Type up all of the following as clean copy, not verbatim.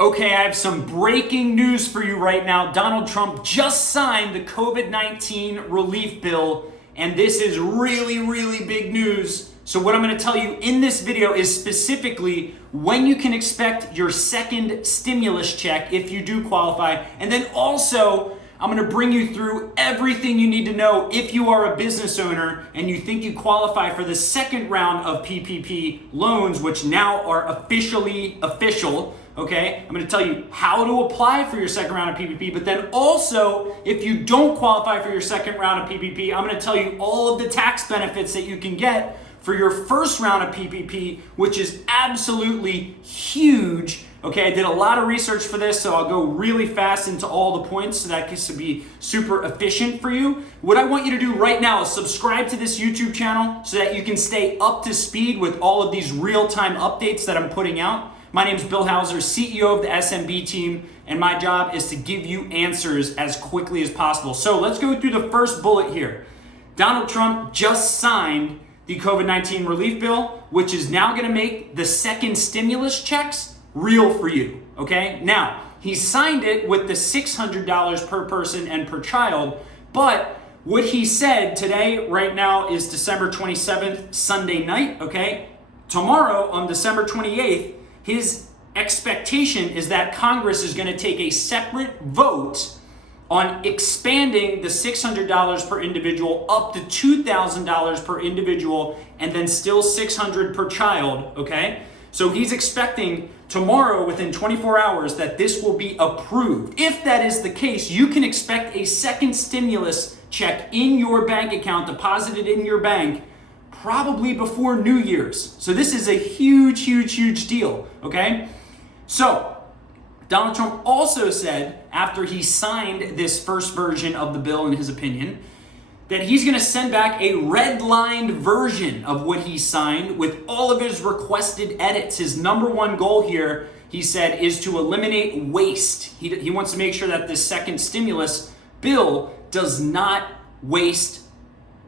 Okay, I have some breaking news for you right now. Donald Trump just signed the COVID-19 relief bill, and this is really, really big news. So what I'm going to tell you in this video is specifically when you can expect your second stimulus check if you do qualify. And then also, I'm going to bring you through everything you need to know if you are a business owner and you think you qualify for the second round of PPP loans, which now are officially official. Okay, I'm going to tell you how to apply for your second round of PPP, but then also, if you don't qualify for your second round of PPP, I'm going to tell you all of the tax benefits that you can get for your first round of PPP, which is absolutely huge. Okay, I did a lot of research for this, so I'll go really fast into all the points so that this will be super efficient for you. What I want you to do right now is subscribe to this YouTube channel so that you can stay up to speed with all of these real-time updates that I'm putting out. My name is Bill Hauser, CEO of the SMB team, and my job is to give you answers as quickly as possible. So let's go through the first bullet here. Donald Trump just signed the COVID-19 relief bill, which is now going to make the second stimulus checks real for you, okay? Now, he signed it with the $600 per person and per child, but what he said today, right now, is December 27th, Sunday night, okay? Tomorrow, on December 28th, his expectation is that Congress is going to take a separate vote on expanding the $600 per individual up to $2,000 per individual and then still $600 per child, okay? So he's expecting tomorrow, within 24 hours, that this will be approved. If that is the case, you can expect a second stimulus check in your bank account, deposited in your bank, probably before New Year's. So this is a huge, huge, huge deal, okay? So Donald Trump also said, after he signed this first version of the bill, in his opinion, that he's going to send back a redlined version of what he signed with all of his requested edits. His number one goal here, he said, is to eliminate waste. He wants to make sure that this second stimulus bill does not waste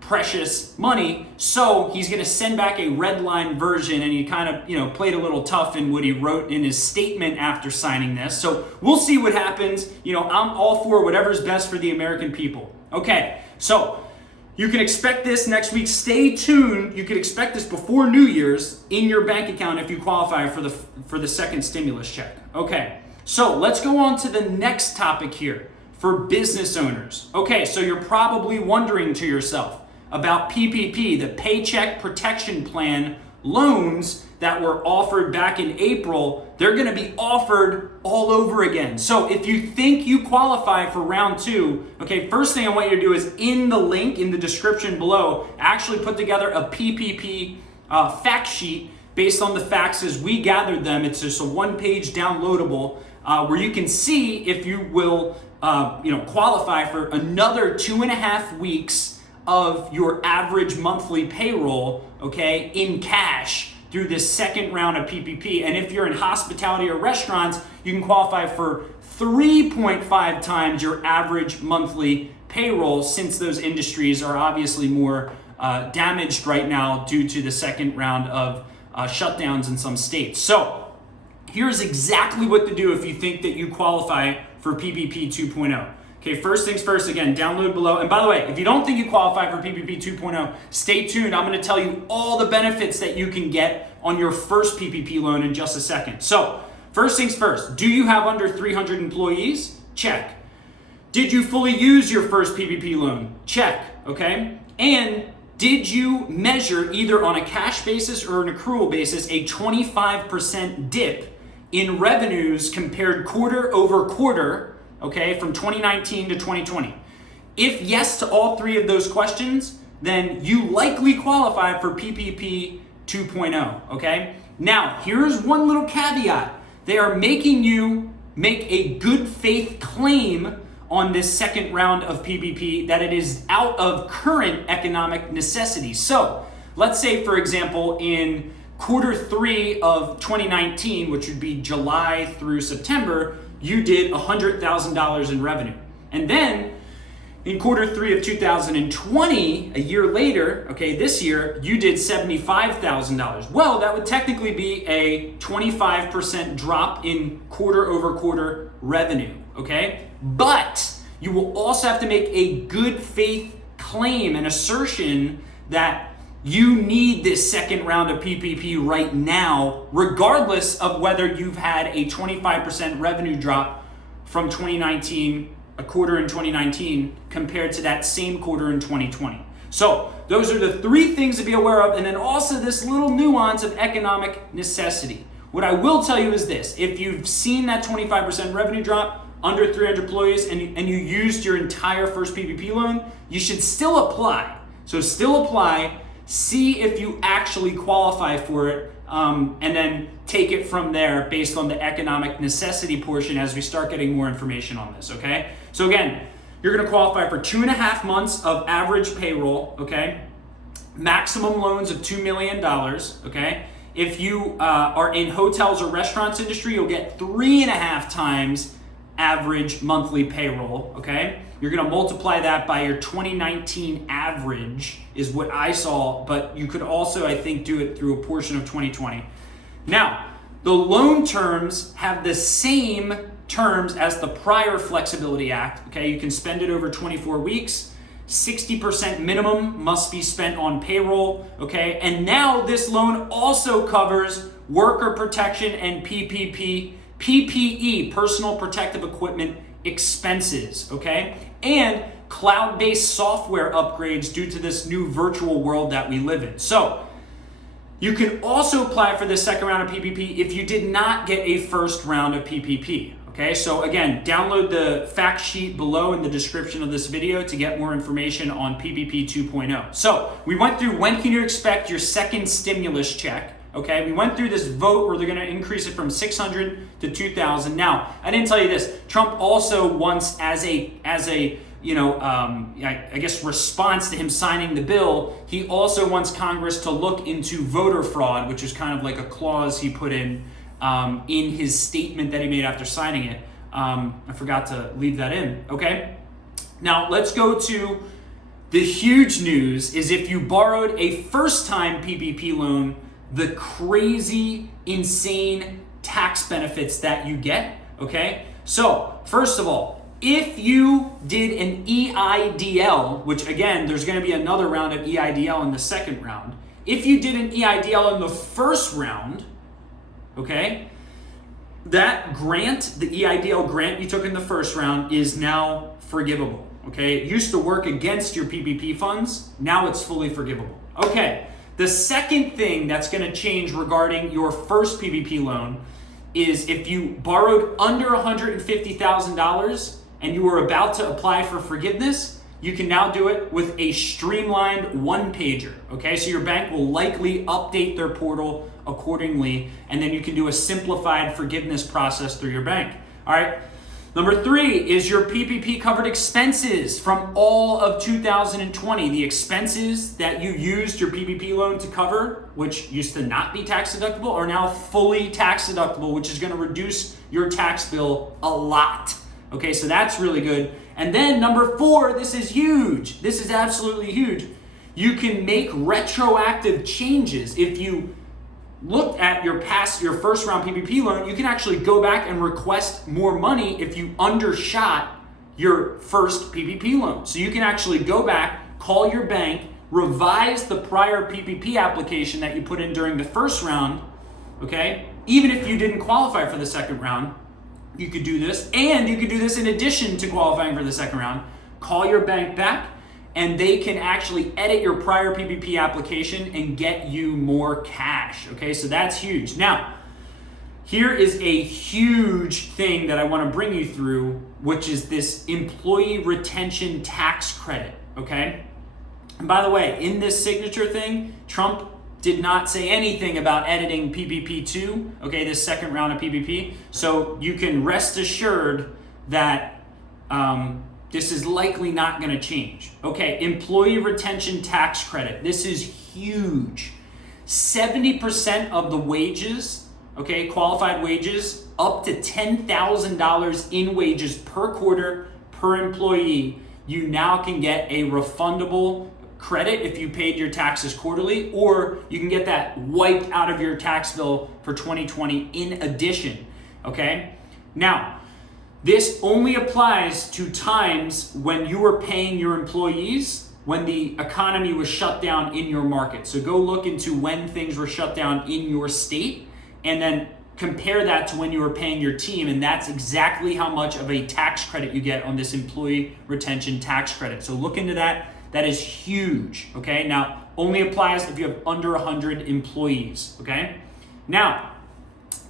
precious money, so he's going to send back a red line version, and he kind of, played a little tough in what he wrote in his statement after signing this. So we'll see what happens. I'm all for whatever's best for the American people. Okay, so you can expect this next week. Stay tuned. You can expect this before New Year's in your bank account if you qualify for the second stimulus check. Okay, so let's go on to the next topic here for business owners. Okay, so you're probably wondering to yourself about PPP, the Paycheck Protection Plan loans that were offered back in April. They're going to be offered all over again. So if you think you qualify for round two, okay, first thing I want you to do is in the link in the description below, actually put together a PPP fact sheet based on the facts as we gathered them. It's just a one-page downloadable where you can see if you will qualify for another 2.5 weeks of your average monthly payroll, okay, in cash through this second round of PPP. And if you're in hospitality or restaurants, you can qualify for 3.5 times your average monthly payroll, since those industries are obviously more damaged right now due to the second round of shutdowns in some states. So here's exactly what to do if you think that you qualify for PPP 2.0. Okay, first things first, again, download below. And by the way, if you don't think you qualify for PPP 2.0, stay tuned. I'm going to tell you all the benefits that you can get on your first PPP loan in just a second. So, first things first, do you have under 300 employees? Check. Did you fully use your first PPP loan? Check, okay? And did you measure, either on a cash basis or an accrual basis, a 25% dip in revenues compared quarter over quarter, okay, from 2019 to 2020? If yes to all three of those questions, then you likely qualify for PPP 2.0, okay? Now, here's one little caveat. They are making you make a good faith claim on this second round of PPP that it is out of current economic necessity. So, let's say, for example, in quarter 3 of 2019, which would be July through September, you did $100,000 in revenue. And then In quarter three of 2020, a year later, okay, this year, you did $75,000. Well, that would technically be a 25% drop in quarter over quarter revenue, okay? But you will also have to make a good faith claim and assertion that you need this second round of PPP right now, regardless of whether you've had a 25% revenue drop from 2019, a quarter in 2019, compared to that same quarter in 2020. So those are the three things to be aware of, and then also this little nuance of economic necessity. What I will tell you is this: if you've seen that 25% revenue drop, under 300 employees, and you used your entire first PPP loan, you should still apply. So still apply, see if you actually qualify for it, and then take it from there based on the economic necessity portion as we start getting more information on this, okay? So again, you're gonna qualify for 2.5 months of average payroll, okay? Maximum loans of $2 million, okay? If you are in hotels or restaurants industry, you'll get 3.5 times average monthly payroll, okay? You're gonna multiply that by your 2019 average is what I saw, but you could also, I think, do it through a portion of 2020. Now, the loan terms have the same terms as the prior Flexibility Act, okay? You can spend it over 24 weeks, 60% minimum must be spent on payroll, okay? And now this loan also covers worker protection and PPE, personal protective equipment expenses, okay? And cloud-based software upgrades due to this new virtual world that we live in. So you can also apply for the second round of PPP if you did not get a first round of PPP, okay? So again, download the fact sheet below in the description of this video to get more information on PPP 2.0. So we went through when can you expect your second stimulus check. Okay, we went through this vote where they're going to increase it from 600 to 2,000. Now, I didn't tell you this. Trump also wants, as a I guess response to him signing the bill, he also wants Congress to look into voter fraud, which is kind of like a clause he put in his statement that he made after signing it. I forgot to leave that in. Okay, now let's go to the huge news. Is if you borrowed a first-time PPP loan, the crazy, insane tax benefits that you get, okay? So, first of all, if you did an EIDL, which again, there's gonna be another round of EIDL in the second round. If you did an EIDL in the first round, okay, that grant, the EIDL grant you took in the first round is now forgivable, okay? It used to work against your PPP funds, now it's fully forgivable. Okay. The second thing that's going to change regarding your first PPP loan is if you borrowed under $150,000 and you were about to apply for forgiveness, you can now do it with a streamlined one-pager, okay? So your bank will likely update their portal accordingly, and then you can do a simplified forgiveness process through your bank, all right? Number 3 is your PPP covered expenses from all of 2020. The expenses that you used your PPP loan to cover, which used to not be tax deductible, are now fully tax deductible, which is going to reduce your tax bill a lot. Okay, so that's really good. And then number 4, this is huge. This is absolutely huge. You can make retroactive changes. If you looked at your first round PPP loan, you can actually go back and request more money if you undershot your first PPP loan. So you can actually go back, call your bank, revise the prior PPP application that you put in during the first round, okay? Even if you didn't qualify for the second round, you could do this, and you could do this in addition to qualifying for the second round. Call your bank back, and they can actually edit your prior PPP application and get you more cash, okay? So that's huge. Now, here is a huge thing that I want to bring you through, which is this employee retention tax credit, okay? And by the way, in this signature thing, Trump did not say anything about editing PPP2, okay, this second round of PPP. So you can rest assured that this is likely not going to change. Okay, employee retention tax credit. This is huge. 70% of the wages, okay, qualified wages, up to $10,000 in wages per quarter per employee, you now can get a refundable credit if you paid your taxes quarterly, or you can get that wiped out of your tax bill for 2020 in addition, okay? Now, this only applies to times when you were paying your employees when the economy was shut down in your market. So go look into when things were shut down in your state and then compare that to when you were paying your team, and that's exactly how much of a tax credit you get on this employee retention tax credit. So look into that. That is huge, okay? Now, only applies if you have under 100 employees, okay? Now,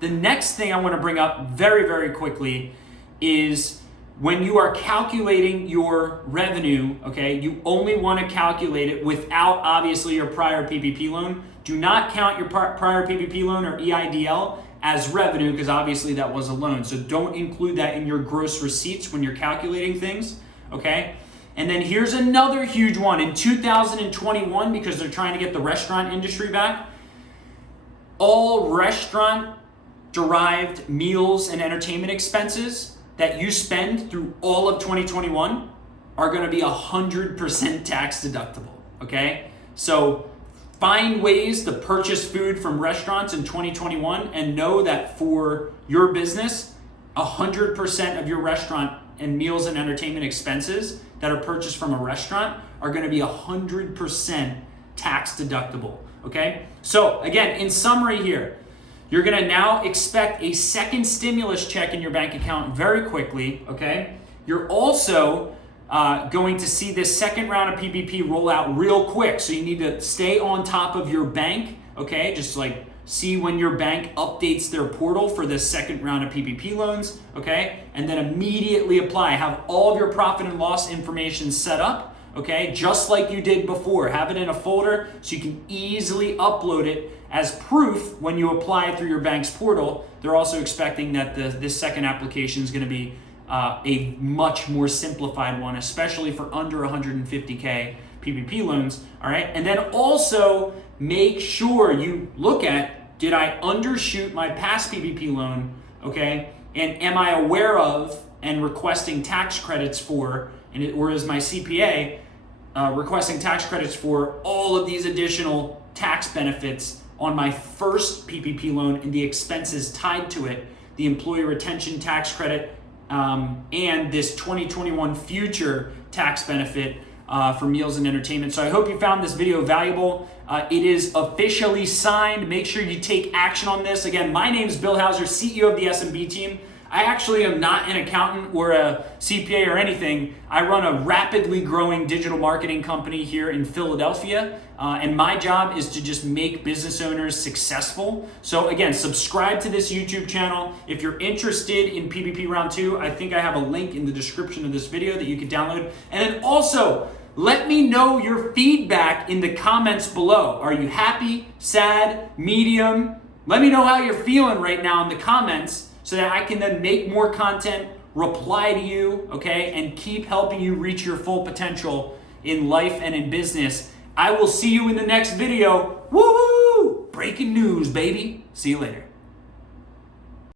the next thing I want to bring up very, very quickly is when you are calculating your revenue, okay, you only want to calculate it without obviously your prior PPP loan. Do not count your prior PPP loan or EIDL as revenue, because obviously that was a loan. So don't include that in your gross receipts when you're calculating things, okay? And then here's another huge one. In 2021, because they're trying to get the restaurant industry back, all restaurant-derived meals and entertainment expenses that you spend through all of 2021 are going to be 100% tax deductible, okay? So find ways to purchase food from restaurants in 2021 and know that for your business, 100% of your restaurant and meals and entertainment expenses that are purchased from a restaurant are going to be 100% tax deductible, okay? So again, in summary here, you're gonna now expect a second stimulus check in your bank account very quickly, okay? You're also going to see this second round of PPP roll out real quick. So you need to stay on top of your bank, okay? Just like see when your bank updates their portal for this second round of PPP loans, okay? And then immediately apply. Have all of your profit and loss information set up, okay? Just like you did before. Have it in a folder so you can easily upload it as proof when you apply through your bank's portal. They're also expecting that this second application is going to be a much more simplified one, especially for under 150K PPP loans, all right? And then also make sure you look at, did I undershoot my past PPP loan, okay? And am I aware of and requesting tax credits for, or is my CPA requesting tax credits for all of these additional tax benefits on my first PPP loan and the expenses tied to it, the employee retention tax credit, and this 2021 future tax benefit for meals and entertainment. So I hope you found this video valuable. It is officially signed. Make sure you take action on this. Again, my name is Bill Hauser, CEO of the SMB team. I actually am not an accountant or a CPA or anything. I run a rapidly growing digital marketing company here in Philadelphia, and my job is to just make business owners successful. So again, subscribe to this YouTube channel. If you're interested in PPP Round 2, I think I have a link in the description of this video that you can download. And then also, let me know your feedback in the comments below. Are you happy, sad, medium? Let me know how you're feeling right now in the comments, so that I can then make more content, reply to you, okay, and keep helping you reach your full potential in life and in business. I will see you in the next video. Woohoo! Breaking news, baby. See you later.